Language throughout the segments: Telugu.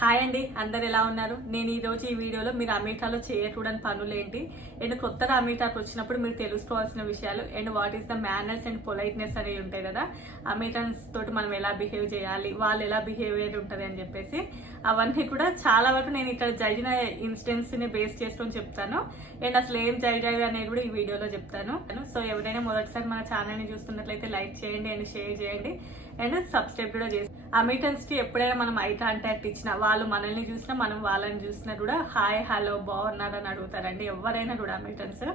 హాయ్ అండి, అందరు ఎలా ఉన్నారు? నేను ఈ రోజు ఈ వీడియోలో మీరు అమెరికాలో చేయకూడని పనులు ఏంటి అండ్ కొత్తగా అమెరికాకి వచ్చినప్పుడు మీరు తెలుసుకోవాల్సిన విషయాలు and what is the manners and politeness అనేవి ఉంటాయి కదా, అమెరికన్స్ తోటి మనం ఎలా బిహేవ్ చేయాలి, వాళ్ళు ఎలా బిహేవియర్ ఉంటుంది అని చెప్పేసి అవన్నీ కూడా చాలా వరకు నేను ఇక్కడ జరిగిన ఇన్సిడెంట్స్ ని బేస్ చేసుకొని చెప్తాను అండ్ అసలు ఏం జరిగాయి అనేది కూడా ఈ వీడియోలో చెప్తాను. సో ఎవరైనా మొదటిసారి మన ఛానల్ ని చూస్తున్నట్లయితే లైక్ చేయండి అండ్ షేర్ చేయండి అండ్ సబ్స్క్రైబ్ కూడా చేసి అమెరికన్స్ కి ఎప్పుడైనా మనం ఐ కాంటాక్ట్ ఇచ్చినా వాళ్ళు మనల్ని చూసినా మనం వాళ్ళని చూసినా కూడా హాయ్ హలో బాగున్నారని అడుగుతారండి ఎవరైనా కూడా అమెరికన్స్.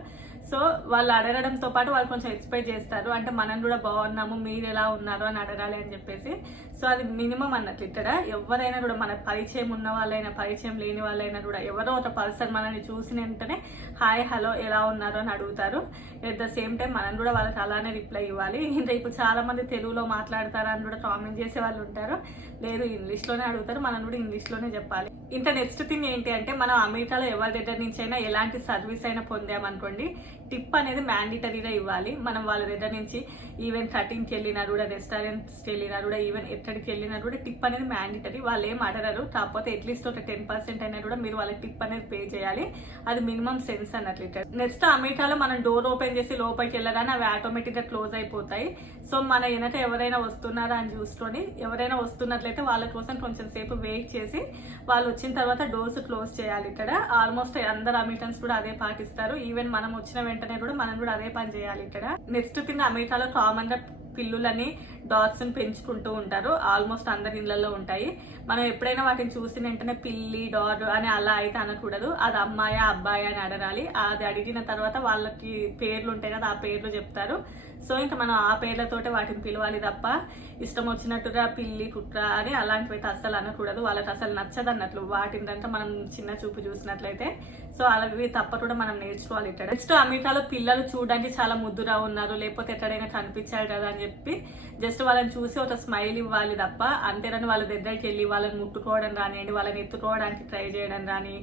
సో వాళ్ళు అడగడంతో పాటు వాళ్ళు కొంచెం ఎక్స్పెక్ట్ చేస్తారు, అంటే మనం కూడా బాగున్నాము మీరు ఎలా ఉన్నారు అని అడగాలి అని చెప్పేసి. సో అది మినిమం అన్నట్లు ఇక్కడ ఎవరైనా కూడా మన పరిచయం ఉన్న వాళ్ళైనా పరిచయం లేని వాళ్ళైనా కూడా ఎవరో ఒక పర్సన్ మనల్ని చూసిన వెంటనే హాయ్ హలో ఎలా ఉన్నారు అని అడుగుతారు. ఎట్ ద సేమ్ టైం మనం కూడా వాళ్ళకి అలానే రిప్లై ఇవ్వాలి. ఇంకా ఇప్పుడు చాలా మంది తెలుగులో మాట్లాడతారా అని కూడా కామెంట్ చేసే వాళ్ళు ఉంటారు, లేదు ఇంగ్లీష్లోనే అడుగుతారు, మనం కూడా ఇంగ్లీష్లోనే చెప్పాలి. ఇంకా నెక్స్ట్ థింగ్ ఏంటి అంటే మనం అమెరికాలో ఎవరి దగ్గర నుంచి అయినా ఎలాంటి సర్వీస్ అయినా పొందామనుకోండి టిప్ అనేది మ్యాండేటరీగా ఇవ్వాలి. మనం వాళ్ళ దగ్గర నుంచి ఈవెన్ కటింగ్కి వెళ్ళినా కూడా రెస్టారెంట్స్కి వెళ్ళినా కూడా ఈవెన్ ఎక్కడికి వెళ్ళినా కూడా టిప్ అనేది మ్యాండేటరీ. వాళ్ళు ఏం అడగరు, కాకపోతే అట్లీస్ట్ ఒక 10% అయినా కూడా మీరు వాళ్ళకి టిప్ అనేది పే చేయాలి. అది మినిమం సెన్స్ అన్నట్లు ఇక్కడ. నెక్స్ట్ అమెరికాలో మనం డోర్ ఓపెన్ చేసి లోపలికి వెళ్ళగానే అవి ఆటోమేటిక్ గా క్లోజ్ అయిపోతాయి. సో మన వెనక ఎవరైనా వస్తున్నారా అని చూసుకొని ఎవరైనా వస్తున్నట్లయితే వాళ్ళ కోసం కొంచెం సేపు వెయిట్ చేసి వాళ్ళు వచ్చిన తర్వాత డోర్స్ క్లోజ్ చేయాలి. ఇక్కడ ఆల్మోస్ట్ అందరు అమెరికన్స్ కూడా అదే పాటిస్తారు. ఈవెన్ మనం వచ్చిన వెంటనే కూడా మనం కూడా అదే పని చేయాలి ఇక్కడ. నెక్స్ట్ థింగ్ అమెరికాలో కామన్ గా పిల్లులని డాగ్స్ ని పెంచుకుంటూ ఉంటారు, ఆల్మోస్ట్ అందరి ఇళ్లలో ఉంటాయి. మనం ఎప్పుడైనా వాటిని చూసిన వెంటనే పిల్లి డాగ్ అని అలా అయితే అనకూడదు, అది అమ్మాయా అబ్బాయా అని అడగాలి. అది అడిగిన తర్వాత వాళ్ళకి పేర్లు ఉంటాయి కదా, ఆ పేర్లు చెప్తారు. సో ఇంకా మనం ఆ పేర్లతోటే వాటిని పిలవాలి తప్ప ఇష్టం వచ్చినట్టుగా పిల్లి కుట్ర అని అలాంటివి అయితే అస్సలు అనకూడదు. వాళ్ళకి అసలు నచ్చదు అన్నట్లు వాటిందంటే మనం చిన్న చూపు చూసినట్లయితే. సో అవి తప్ప కూడా మనం నేర్చుకోవాలి ఇక్కడ. నెక్స్ట్ అమెరికాలో పిల్లలు చూడడానికి చాలా ముద్దుగా ఉన్నారు లేకపోతే ఎక్కడైనా కనిపించారు కదా అని చెప్పి జస్ట్ వాళ్ళని చూసి ఒక స్మైల్ ఇవ్వాలి తప్ప అంతేనని వాళ్ళ దగ్గరికి వెళ్ళి వాళ్ళని ముట్టుకోవడం రానివ్వండి, వాళ్ళని ఎత్తుకోవడానికి ట్రై చేయడం కానీ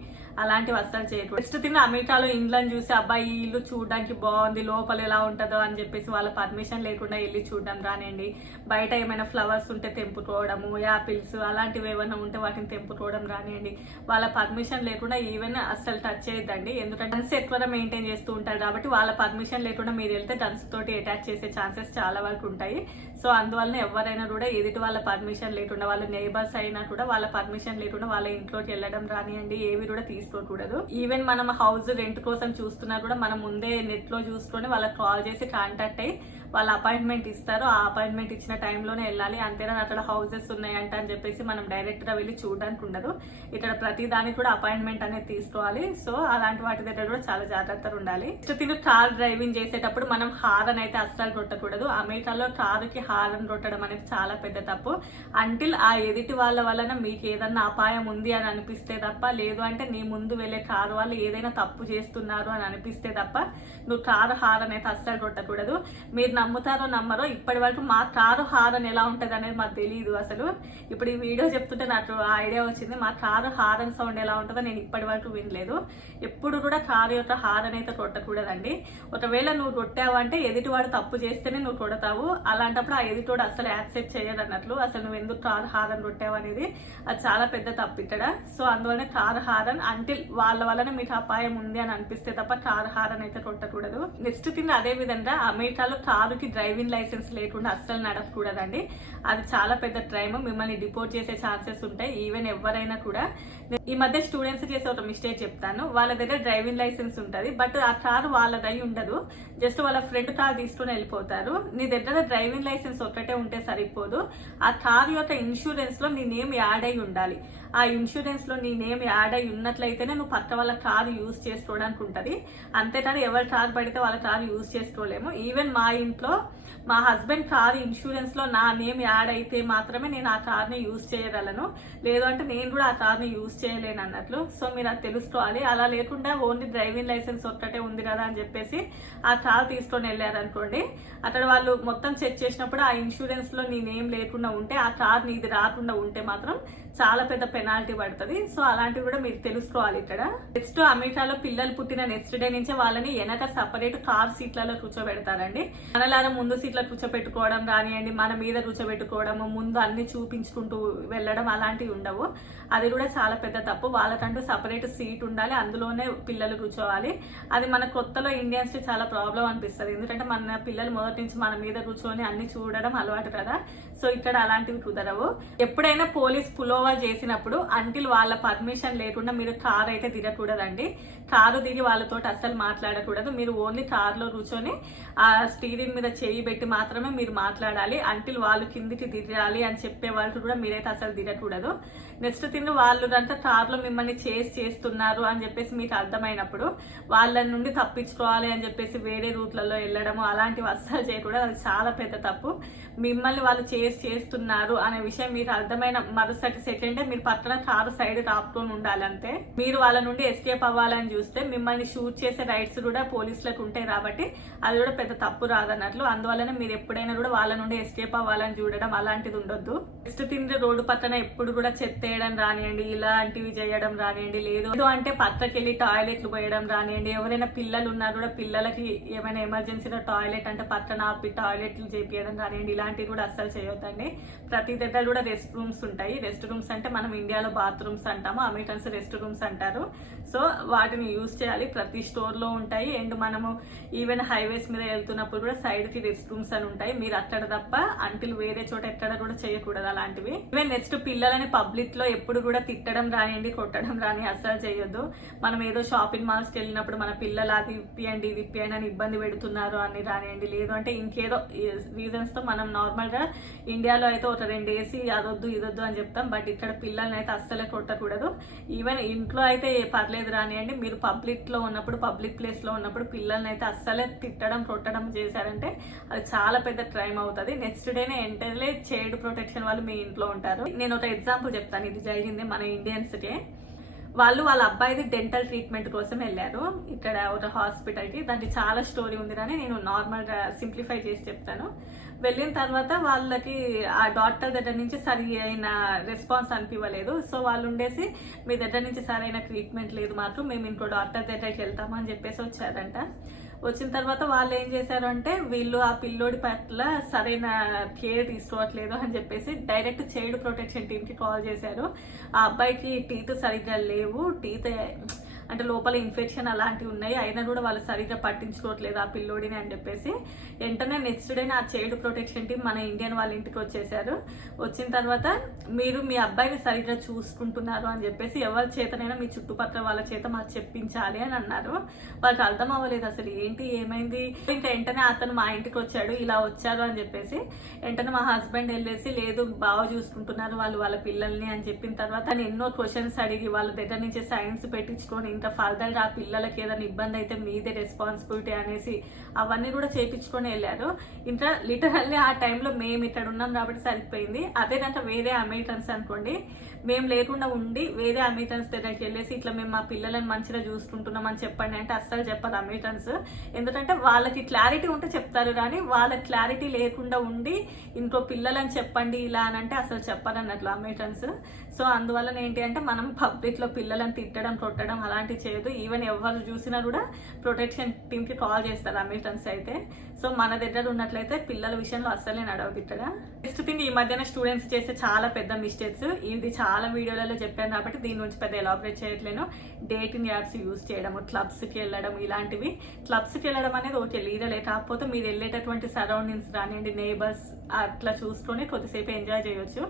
అలాంటివి అస్సలు చేయకూడదు. నెక్స్ట్ తిన్న అమెరికాలో ఇండ్లను చూసి అబ్బాయి ఈ ఇల్లు చూడడానికి బాగుంది లోపల ఎలా ఉంటుందో అని చెప్పేసి వాళ్ళ పర్మిషన్ లేకుండా వెళ్ళి చూడడం రానివ్వండి, బయట ఏమైనా ఫ్లవర్స్ ఉంటే తెంపుకోవడము, యాపిల్స్ అలాంటివి ఏమైనా ఉంటే వాటిని తెంపుకోవడం రానివ్వండి, వాళ్ళ పర్మిషన్ లేకుండా ఈవెన్ అస్సలు టచ్ చేయొద్దండి. ఎందుకంటే డన్స్ ఎక్కువ మెయింటైన్ చేస్తూ ఉంటారు కాబట్టి వాళ్ళ పర్మిషన్ లేకుండా మీరు వెళ్తే డన్స్ తోటి అటాక్ చేసే ఛాన్సెస్ చాలా వరకు ఉంటాయి. సో అందువల్ల ఎవరైనా కూడా ఎదుటి వాళ్ళ పర్మిషన్ లేకుండా వాళ్ళ నేబర్స్ అయినా కూడా వాళ్ళ పర్మిషన్ లేకుండా వాళ్ళ ఇంట్లోకి వెళ్ళడం రానివ్వండి ఏవి కూడా తీసుకోకూడదు. ఈవెన్ మనం హౌస్ రెంట్ కోసం చూస్తున్నా కూడా మనం ముందే నెట్ లో చూసుకొని వాళ్ళకి కాల్ చేసి కాంటాక్ట్ అయ్యి వాళ్ళ అపాయింట్మెంట్ ఇస్తారు, ఆ అపాయింట్మెంట్ ఇచ్చిన టైంలోనే వెళ్ళాలి. అంతేనా అక్కడ హౌసెస్ ఉన్నాయంట అని చెప్పేసి మనం డైరెక్ట్ గా వెళ్ళి చూడడానికి ఉండదు. ఇక్కడ ప్రతి దానికి కూడా అపాయింట్మెంట్ అనేది తీసుకోవాలి. సో అలాంటి వాటి దగ్గర కూడా చాలా జాగ్రత్తగా ఉండాలి. తిను కార్ డ్రైవింగ్ చేసేటప్పుడు మనం హారన్ అయితే అస్సలు కొట్టకూడదు. అమెరికాలో కారుకి హారన్ కొట్టడం అనేది చాలా పెద్ద తప్పు. అంటిల్ ఆ ఎదుటి వాళ్ళ వలన మీకు ఏదన్నా అపాయం ఉంది అని అనిపిస్తే తప్ప, లేదు అంటే నీ ముందు వెళ్లే కారు వాళ్ళు ఏదైనా తప్పు చేస్తున్నారు అని అనిపిస్తే తప్ప నువ్వు కారు హారన్ అయితే అస్సలు కొట్టకూడదు. మీరు నమ్ముతారో నమ్మరో ఇప్పటి వరకు మా కారు హారన్ ఎలా ఉంటది అనేది మాకు తెలియదు. అసలు ఇప్పుడు ఈ వీడియో చెప్తుంటే నాకు ఐడియా వచ్చింది, మా కారు హారన్ సౌండ్ ఎలా ఉంటుందో నేను ఇప్పటి వరకు వినలేదు. ఎప్పుడు కూడా కారు యొక్క హారన్ అయితే కొట్టకూడదండి. ఒకవేళ నువ్వు కొట్టావంటే ఎదుటివాడు తప్పు చేస్తేనే నువ్వు కొడతావు, అలాంటప్పుడు ఆ ఎదుటివాడు అసలు యాక్సెప్ట్ చేయదు అన్నట్లు. అసలు నువ్వు ఎందుకు కారు హారన్ కొట్టావు అనేది అది చాలా పెద్ద తప్పు ఇక్కడ. సో అందువల్ల కారు హారన్ అంటిల్ వాళ్ళ వలన మీకు అపాయం ఉంది అని అనిపిస్తే తప్ప కారు హారన్ అయితే కొట్టకూడదు. నెక్స్ట్ థింగ్ అదే విధంగా అమెరికాలో కారుకి డ్రైవింగ్ లైసెన్స్ లేకుండా అస్సలు నడపకూడదండి. అది చాలా పెద్ద క్రైమ్, మిమ్మల్ని డిపోర్ట్ చేసే ఛాన్సెస్ ఉంటాయి ఈవెన్ ఎవరైనా కూడా. ఈ మధ్య స్టూడెంట్స్ చేసే ఒక మిస్టేక్ చెప్తాను. వాళ్ళ దగ్గర డ్రైవింగ్ లైసెన్స్ ఉంటుంది బట్ ఆ కారు వాళ్ళదై ఉండదు, జస్ట్ వాళ్ళ ఫ్రెండ్ కార్ తీసుకుని వెళ్ళిపోతారు. నీ దగ్గర డ్రైవింగ్ లైసెన్స్ ఒక్కటే ఉంటే సరిపోదు, ఆ కారు యొక్క ఇన్సూరెన్స్ లో నీ నేమ్ యాడ్ అయి ఉండాలి. ఆ ఇన్సూరెన్స్ లో నీ నేమ్ యాడ్ అయి ఉన్నట్లయితేనే నువ్వు పక్క వాళ్ళ కారు యూజ్ చేసుకోవడానికి ఉంటుంది. అంతేకాని ఎవరి కారు పడితే వాళ్ళ కారు యూజ్ చేసుకోలేము. ఈవెన్ మా ఇంట్లో మా హస్బెండ్ కారు ఇన్సూరెన్స్ లో నా నేమ్ యాడ్ అయితే మాత్రమే నేను ఆ కార్ని యూజ్ చేయగలను, లేదు అంటే నేను కూడా ఆ కార్ని యూజ్ చేయలేను అన్నట్లు. సో మీరు అది తెలుసుకోవాలి. అలా లేకుండా ఓన్లీ డ్రైవింగ్ లైసెన్స్ ఒక్కటే ఉంది కదా అని చెప్పేసి ఆ కార్ తీసుకొని వెళ్ళారనుకోండి, అక్కడ వాళ్ళు మొత్తం చెక్ చేసినప్పుడు ఆ ఇన్సూరెన్స్ లో నీ నేమ్ లేకుండా ఉంటే, ఆ కార్ నీది రాకుండా ఉంటే మాత్రం చాలా పెద్ద పెనాల్టీ పడుతుంది. సో అలాంటివి కూడా మీరు తెలుసుకోవాలి ఇక్కడ. నెక్స్ట్ అమెరికాలో పిల్లలు పుట్టిన నెక్స్ట్ డే నుంచే వాళ్ళని వెనక సపరేట్ కార్ సీట్లలో కూర్చోబెడతారండి. మనలాగా ముందు సీట్లో కూర్చోబెట్టుకోవడం రానియండి, మన మీద కూర్చోబెట్టుకోవడం, ముందు అన్ని చూపించుకుంటూ వెళ్ళడం అలాంటివి ఉండవు. అది కూడా చాలా పెద్ద తప్పు. వాళ్ళకంటూ సపరేట్ సీట్ ఉండాలి, అందులోనే పిల్లలు కూర్చోవాలి. అది మన కొత్తలో ఇండియన్స్ కి చాలా ప్రాబ్లం అనిపిస్తుంది. ఎందుకంటే మన పిల్లలు మొదటి నుంచి మన మీద కూర్చొని అన్ని చూడడం అలవాటు కదా. సో ఇక్కడ అలాంటివి కుదరవు. ఎప్పుడైనా పోలీస్ పులోవర్ చేసినప్పుడు అంటిల్ వాళ్ళ పర్మిషన్ లేకుండా మీరు కార్ అయితే దిగకూడదండి. కారు దిగి వాళ్ళతో అస్సలు మాట్లాడకూడదు. మీరు ఓన్లీ కార్లో కూర్చొని ఆ స్టీరింగ్ మీద చేయి పెట్టి మాత్రమే మీరు మాట్లాడాలి. అంటిల్ వాళ్ళు కిందికి దిగాలి అని చెప్పే వాళ్ళు కూడా మీరైతే అసలు దిగకూడదు. నెక్స్ట్ థింగ్, వాళ్ళు అంతా కార్లో మిమ్మల్ని చేస్తున్నారు అని చెప్పేసి మీకు అర్థమైనప్పుడు వాళ్ళ నుండి తప్పించుకోవాలి అని చెప్పేసి వేరే రూట్లలో వెళ్ళడము అలాంటివి అస్సలు చేయకూడదు. అది చాలా పెద్ద తప్పు. మిమ్మల్ని వాళ్ళు చేస్తున్నారు అనే విషయం మీకు అర్థమైన మరుసటి సెకండే మీరు పక్కన కారు సైడ్ ఆపుకొని ఉండాలి అంతే. మీరు వాళ్ళ నుండి ఎస్కేప్ అవ్వాలని చూస్తే మిమ్మల్ని షూట్ చేసే రైట్స్ కూడా పోలీసులకు ఉంటాయి కాబట్టి అది కూడా పెద్ద తప్పు రాదన్నట్లు. అందువల్లనే మీరు ఎప్పుడైనా కూడా వాళ్ళ నుండి ఎస్కేప్ అవ్వాలని చూడడం అలాంటిది ఉండొద్దు. నెక్స్ట్ థింగ్, రోడ్డు పక్కన ఎప్పుడు కూడా చెత్తేయడం రానియండి, ఇలాంటివి చేయడం రానియండి. లేదు అంటే పక్కకెళ్ళి టాయిలెట్లు పోయడం రానియండి. ఎవరైనా పిల్లలు ఉన్నా కూడా పిల్లలకి ఏమైనా ఎమర్జెన్సీలో టాయిలెట్ అంటే పక్కన ఆపి టాయిలెట్లు చేపియడం కానివ్వండి, ఇలాంటివి కూడా అస్సలు చేయొద్దండి. ప్రతి దగ్గర కూడా రెస్ట్ రూమ్స్ ఉంటాయి. రెస్ట్ రూమ్స్ అంటే మనం ఇండియాలో బాత్రూమ్స్ అంటాము, అమెరికన్స్ రెస్ట్ రూమ్స్ అంటారు. సో వాటిని యూజ్ చేయాలి. ప్రతి స్టోర్ లో ఉంటాయి. అండ్ మనము ఈవెన్ హైవేస్ మీద వెళ్తున్నప్పుడు కూడా సైడ్ కి రెస్ట్ రూమ్స్ అని ఉంటాయి. మీరు అక్కడ తప్ప అంటిల్ వేరే చోట ఎక్కడ కూడా చేయకూడదు అలాంటివి. ఈవెన్ నెక్స్ట్, పిల్లలని పబ్లిక్ లో ఎప్పుడు కూడా తిట్టడం రానియండి, కొట్టడం రాని అస్సలు చేయొద్దు. మనం ఏదో షాపింగ్ మాల్స్ కి వెళ్ళినప్పుడు మన పిల్లలు అది ఇప్పియండి ఇది ఇప్పియండి అని ఇబ్బంది పెడుతున్నారు అని రానియండి. లేదు అంటే ఇంకేదో రీజన్స్ తో మనం నార్మల్ గా ఇండియాలో అయితే ఒక 2 వేసి అదొద్దు ఇదొద్దు అని చెప్తాం. బట్ ఇక్కడ పిల్లల్ని అయితే అస్సలే కొట్టకూడదు. ఈవెన్ ఇంట్లో అయితే పర్లేదు రానియండి, మీరు పబ్లిక్ లో ఉన్నప్పుడు, పబ్లిక్ ప్లేస్ లో ఉన్నప్పుడు పిల్లల్ని అయితే అస్సలే తిట్టడం కొట్టడం చేశారంటే అది చాలా పెద్ద క్రైమ్ అవుతుంది. నెక్స్ట్ డేనే ఎంటర్లే చైల్డ్ ప్రొటెక్షన్ వాళ్ళు మీ ఇంట్లో ఉంటారు. నేను ఒక ఎగ్జాంపుల్ చెప్తాను. ఇది జరిగింది మన ఇండియన్స్ కి. వాళ్ళ అబ్బాయిది డెంటల్ ట్రీట్మెంట్ కోసం వెళ్ళారు ఇక్కడ ఒక హాస్పిటల్ కి. దానికి చాలా స్టోరీ ఉంది కానీ నేను నార్మల్ గా సింప్లిఫై చేసి చెప్తాను. వెళ్ళిన తర్వాత వాళ్ళకి ఆ డాక్టర్ దగ్గర నుంచి సరి అయిన రెస్పాన్స్ అనిపించలేదు. సో వాళ్ళు ఉండేసి మీ దగ్గర నుంచి సరైన ట్రీట్మెంట్ లేదు మాకు, మేము ఇంకో డాక్టర్ దగ్గరికి వెళ్తామని చెప్పేసి వచ్చారంట. వచ్చిన తర్వాత వాళ్ళు ఏం చేశారు అంటే, వీళ్ళు ఆ పిల్లోడి పట్ల సరైన కేర్ తీసుకోవట్లేదు అని చెప్పేసి డైరెక్ట్ చైల్డ్ ప్రొటెక్షన్ టీమ్ కి కాల్ చేశారు. ఆ అబ్బాయికి టీత్ సరిగ్గా లేవు, టీత్ అంటే లోపల ఇన్ఫెక్షన్ అలాంటివి ఉన్నాయి, అయినా కూడా వాళ్ళు సరిగ్గా పట్టించుకోవట్లేదు ఆ పిల్లోడిని అని చెప్పేసి వెంటనే నెక్స్ట్ డే ఆ చైల్డ్ ప్రొటెక్షన్ టీం మన ఇండియన్ వాళ్ళ ఇంటికి వచ్చేసారు. వచ్చిన తర్వాత మీరు మీ అబ్బాయిని సరిగ్గా చూసుకుంటున్నారు అని చెప్పేసి ఎవరి చేతనైనా మీ చుట్టుపక్కల వాళ్ళ చేత మాకు చెప్పించాలి అని అన్నారు. వాళ్ళకి అర్థం అవ్వలేదు అసలు ఏంటి ఏమైంది. ఇంకా వెంటనే అతను మా ఇంటికి వచ్చాడు, ఇలా వచ్చారు అని చెప్పేసి వెంటనే మా హస్బెండ్ వెళ్ళేసి లేదు బాగా చూసుకుంటున్నారు వాళ్ళు వాళ్ళ పిల్లల్ని అని చెప్పిన తర్వాత ఎన్నో క్వశ్చన్స్ అడిగి వాళ్ళ దగ్గర నుంచి సైన్స్ పెట్టించుకొని ఇంకా ఫర్దర్ గా ఆ పిల్లలకి ఏదైనా ఇబ్బంది అయితే మీదే రెస్పాన్సిబిలిటీ అనేసి అవన్నీ కూడా చేపించుకొని వెళ్ళారు. ఇంకా లిటరల్లీ ఆ టైంలో మేము ఇక్కడ ఉన్నాం కాబట్టి సరిపోయింది. అదే కనుక వేరే అమెరికన్స్ అనుకోండి, మేము లేకుండా ఉండి వేరే అమెరికన్స్ దగ్గరికి వెళ్ళేసి ఇట్లా మేము మా పిల్లలను మంచిగా చూసుకుంటున్నాం అని చెప్పండి అంటే అస్సలు చెప్పరు అమెరికన్స్. ఎందుకంటే వాళ్ళకి క్లారిటీ ఉంటే చెప్తారు కానీ వాళ్ళ క్లారిటీ లేకుండా ఉండి ఇంకో పిల్లలని చెప్పండి ఇలా అని అంటే అసలు చెప్పరు అన్నట్లు అమెరికన్స్. సో అందువల్ల ఏంటి అంటే మనం పబ్లిక్ లో పిల్లలను తిట్టడం కొట్టడం అలాంటివి చేయదు. ఈవెన్ ఎవరు చూసినా కూడా ప్రొటెక్షన్ టీమ్ కి కాల్ చేస్తారు అమెరికన్స్ అయితే. సో మన దగ్గర ఉన్నట్లయితే పిల్లల విషయంలో అస్సలే నడవదు ఇక్కడ. నెక్స్ట్ థింగ్, ఈ మధ్యన స్టూడెంట్స్ చేసే చాలా పెద్ద మిస్టేక్స్, ఇది చాలా వీడియోలలో చెప్పాను కాబట్టి దీని నుంచి పెద్ద ఎలాబరేట్ చేయట్లేను. డేటింగ్ యాప్స్ యూజ్ చేయడం, క్లబ్స్ కి వెళ్ళడం, ఇలాంటివి. క్లబ్స్ కి వెళ్ళడం అనేది ఓకే లీగలే, కాకపోతే మీరు వెళ్ళేటటువంటి సరౌండింగ్స్ రానివ్వండి, నేబర్స్ అట్లా చూసుకొని కొద్దిసేపు ఎంజాయ్ చేయొచ్చు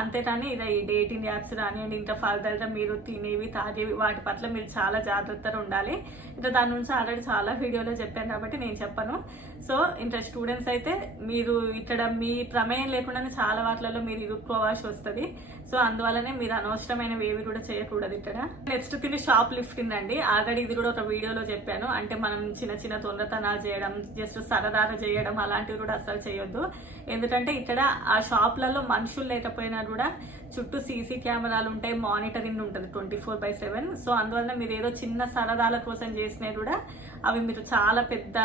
అంతేకాని ఇలా ఈ డేటింగ్ యాప్స్ రానివ్వండి ఇంకా ఫర్దర్ గా మీరు తినేవి తాగేవి వాటి పట్ల మీరు చాలా జాగ్రత్తగా ఉండాలి. ఇంకా దాని నుంచి ఆల్రెడీ చాలా వీడియోలో చెప్పాను కాబట్టి నేను చెప్పను. సో ఇంకా స్టూడెంట్స్ అయితే మీరు ఇక్కడ మీ ప్రమేయం లేకుండానే చాలా వాటిలలో మీరు ఇరుక్కోవాల్సి వస్తుంది. సో అందువల్లనే మీరు అనవసరమైనవి ఏవి కూడా చేయకూడదు ఇక్కడ. నెక్స్ట్ తిని షాప్ లిఫ్టింగ్ అండి. ఆల్రెడీ ఇది కూడా ఒక వీడియోలో చెప్పాను. అంటే మనం చిన్న చిన్న తొందరతనాలు చేయడం, జస్ట్ సరదాగా చేయడం అలాంటివి కూడా అస్సలు చేయొద్దు. ఎందుకంటే ఇక్కడ ఆ షాప్లలో మనుషులు లేకపోయినా కూడా చుట్టూ సీసీ కెమెరాలు ఉంటాయి, మానిటరింగ్ ఉంటుంది 24/7. సో అందువల్ల మీరు ఏదో చిన్న సరదాల కోసం చేసినా కూడా అవి మీరు చాలా పెద్ద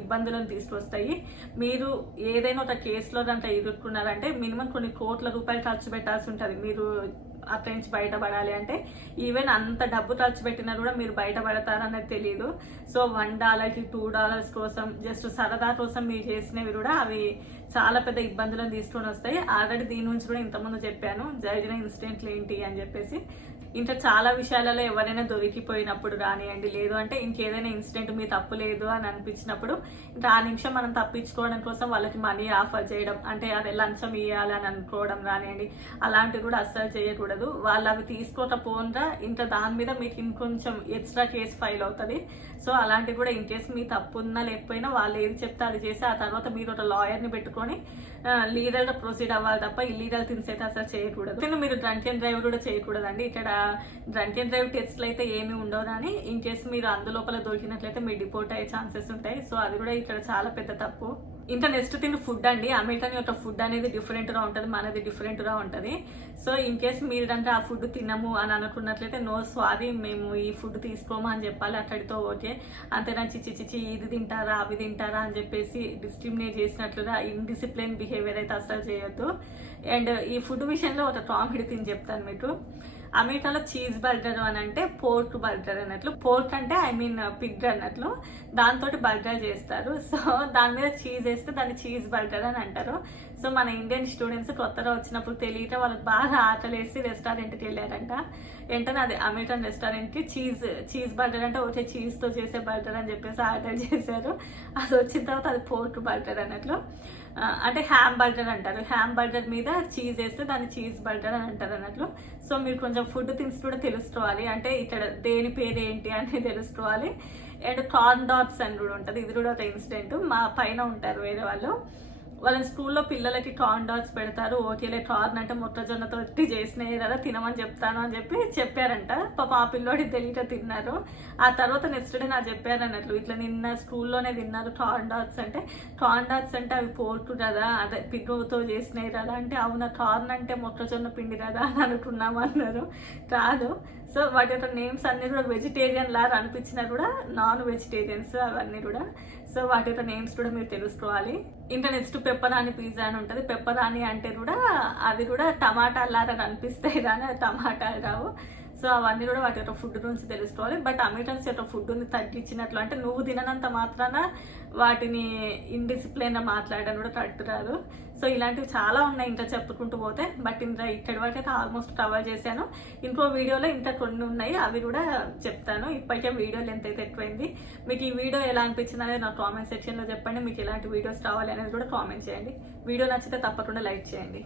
ఇబ్బందులను తీసుకొస్తాయి. మీరు ఏదైనా ఒక కేసులో దాంట్లో ఇరుక్కున్నారంటే మినిమం కొన్ని కోట్ల రూపాయలు ఖర్చు పెట్టాల్సి ఉంటుంది. మీరు అక్కడి నుంచి బయటపడాలి అంటే ఈవెన్ అంత డబ్బు ఖర్చు పెట్టినా కూడా మీరు బయటపడతారనేది తెలియదు. సో $1 $2 కోసం జస్ట్ సరదా కోసం మీరు చేసినవి కూడా అవి చాలా పెద్ద ఇబ్బందులను తీసుకొని వస్తాయి. ఆల్రెడీ దీని నుంచి కూడా ఇంతకుముందు చెప్పాను జరిగిన ఇన్సిడెంట్లు ఏంటి అని చెప్పేసి. ఇంకా చాలా విషయాలలో ఎవరైనా దొరికిపోయినప్పుడు రానియండి, లేదు అంటే ఇంకేదైనా ఇన్సిడెంట్ మీ తప్పు లేదు అని అనిపించినప్పుడు ఇంకా ఆ నిమిషం మనం తప్పించుకోవడం కోసం వాళ్ళకి మనీ ఆఫర్ చేయడం, అంటే అదే లంచం ఇవ్వాలి అని అనుకోవడం రానియండి, అలాంటివి కూడా అస్సలు చేయకూడదు. వాళ్ళు అవి తీసుకోకపోగా ఇంకా దాని మీద మీకు ఇంకొంచెం ఎక్స్ట్రా కేసు ఫైల్ అవుతుంది. సో అలాంటివి కూడా ఇన్ కేసు మీ తప్పు ఉన్నా లేకపోయినా వాళ్ళు ఏది చెప్తే అది చేసి ఆ తర్వాత మీరు ఒక లాయర్ని పెట్టుకొని లీగల్గా ప్రొసీడ్ అవ్వాలి తప్ప ఇల్లీగల్ థింగ్స్ అయితే అసలు చేయకూడదు. మీరు డ్రంక్ అండ్ డ్రైవ్ కూడా చేయకూడదండి. ఇక్కడ డ్రంక్ అండ్ డ్రైవ్ టెస్ట్లు అయితే ఏమీ ఉండవు, కానీ ఇన్ కేసు మీరు అందులోపల దొరికినట్లయితే మీరు డిపోర్ట్ అయ్యే ఛాన్సెస్ ఉంటాయి. సో అది కూడా ఇక్కడ చాలా పెద్ద తప్పు. ఇంకా నెక్స్ట్ థింగ్ ఫుడ్ అండి. అమెరికన్ యొక్క ఫుడ్ అనేది డిఫరెంట్గా ఉంటుంది, మనది డిఫరెంట్గా ఉంటుంది. సో ఇన్ కేస్ మీరంటే ఆ ఫుడ్ తినము అని అనుకున్నట్లయితే నో సారీ, మేము ఈ ఫుడ్ తీసుకోము అని చెప్పాలి. అక్కడితో ఓకే. అంతేనా చిచ్చి ఇది తింటారా అవి తింటారా అని చెప్పేసి డిస్క్రిమినేట్ చేసినట్లుగా ఇన్డిసిప్లిన్ బిహేవియర్ అయితే అస్సలు చేయొద్దు. అండ్ ఈ ఫుడ్ విషయంలో ఒక కామెడీ థింగ్ చెప్తాను మీకు. అమెరికాలో చీజ్ బర్గర్ అని అంటే పోర్క్ బర్గర్ అన్నట్లు, పోర్క్ అంటే ఐ మీన్ పిగ్ అన్నట్లు, దాంతో బర్గర్ చేస్తారు. సో దాని మీద చీజ్ వేస్తే దాన్ని చీజ్ బర్గర్ అని అంటారు. సో మన ఇండియన్ స్టూడెంట్స్ కొత్తగా వచ్చినప్పుడు తెలియక వాళ్ళకి బాగా ఆకలేసి రెస్టారెంట్కి వెళ్ళారంట. వెంటనే అది అమెరికన్ రెస్టారెంట్కి చీజ్ బర్గర్ అంటే ఒకటే చీజ్తో చేసే బర్గర్ అని చెప్పేసి ఆర్డర్ చేశారు. అది వచ్చిన తర్వాత అది పోర్క్ బర్గర్ అన్నట్లు, అంటే హ్యామ్ బర్గర్ అంటారు. హ్యామ్ బర్గర్ మీద చీజ్ వేస్తే దాన్ని చీజ్ బర్గర్ అని అంటారు అన్నట్లు. సో మీరు కొంచెం ఫుడ్ థింగ్స్ కూడా తెలుసుకోవాలి, అంటే ఇక్కడ దేని పేరు ఏంటి అని తెలుసుకోవాలి. అండ్ కార్న్ డాగ్స్ అని కూడా ఉంటుంది. ఇది కూడా ఒక ఇన్సిడెంట్. మా పైన ఉంటారు వేరే వాళ్ళు, వాళ్ళని స్కూల్లో పిల్లలకి కార్న్ డాగ్స్ పెడతారు. ఓకేలే కార్న్ అంటే మొక్కజొన్నతో చేసినాయి కదా తినమని చెప్తాను అని చెప్పారంట. పాప ఆ పిల్లోడి తెలియక తిన్నారు. ఆ తర్వాత నెక్స్ట్ డే నాకు చెప్పారు అన్నట్లు, ఇట్లా నిన్న స్కూల్లోనే తిన్నారు కార్న్ డాగ్స్ అంటే అవి పోర్కు కదా, అదే పిగ్గుతో చేసినాయి కదా అంటే అవునా కార్న్ అంటే మొక్కజొన్న పిండి కదా అని అనుకున్నాము అన్నారు. కాదు. సో వాటి యొక్క నేమ్స్ అన్నీ కూడా వెజిటేరియన్ లాగా అనిపించినా కూడా నాన్ వెజిటేరియన్స్ అవన్నీ కూడా. సో వాటి యొక్క నేమ్స్ కూడా మీరు తెలుసుకోవాలి. ఇంకా నెక్స్ట్ పెప్పరాని పిజ్జా అని ఉంటుంది. పెప్పరాని అంటే కూడా అది కూడా టమాటాలు లాగా కనిపిస్తాయి కానీ అది టమాటాలు రావు. సో అవన్నీ కూడా వాటి యొక్క ఫుడ్ గురించి తెలుసుకోవాలి. బట్ అమెరికన్స్ యొక్క ఫుడ్ని తగ్గించినట్లు అంటే నువ్వు తిననంత మాత్రాన వాటిని ఇండిసిప్లిన్గా మాట్లాడడం కూడా కరెక్ట్ రాదు. సో ఇలాంటివి చాలా ఉన్నాయి ఇంకా చెప్పుకుంటూ పోతే. బట్ ఇంకా ఇక్కడి వరకు అయితే ఆల్మోస్ట్ కవర్ చేశాను. ఇంకో వీడియోలో ఇంకా కొన్ని ఉన్నాయి, అవి కూడా చెప్తాను. ఇప్పటికే వీడియో లెంత్ అయితే ఎక్కువైంది. మీకు ఈ వీడియో ఎలా అనిపించింది అనేది నా కామెంట్ సెక్షన్లో చెప్పండి. మీకు ఎలాంటి వీడియోస్ కావాలి అనేది కూడా కామెంట్ చేయండి. వీడియో నచ్చితే తప్పకుండా లైక్ చేయండి.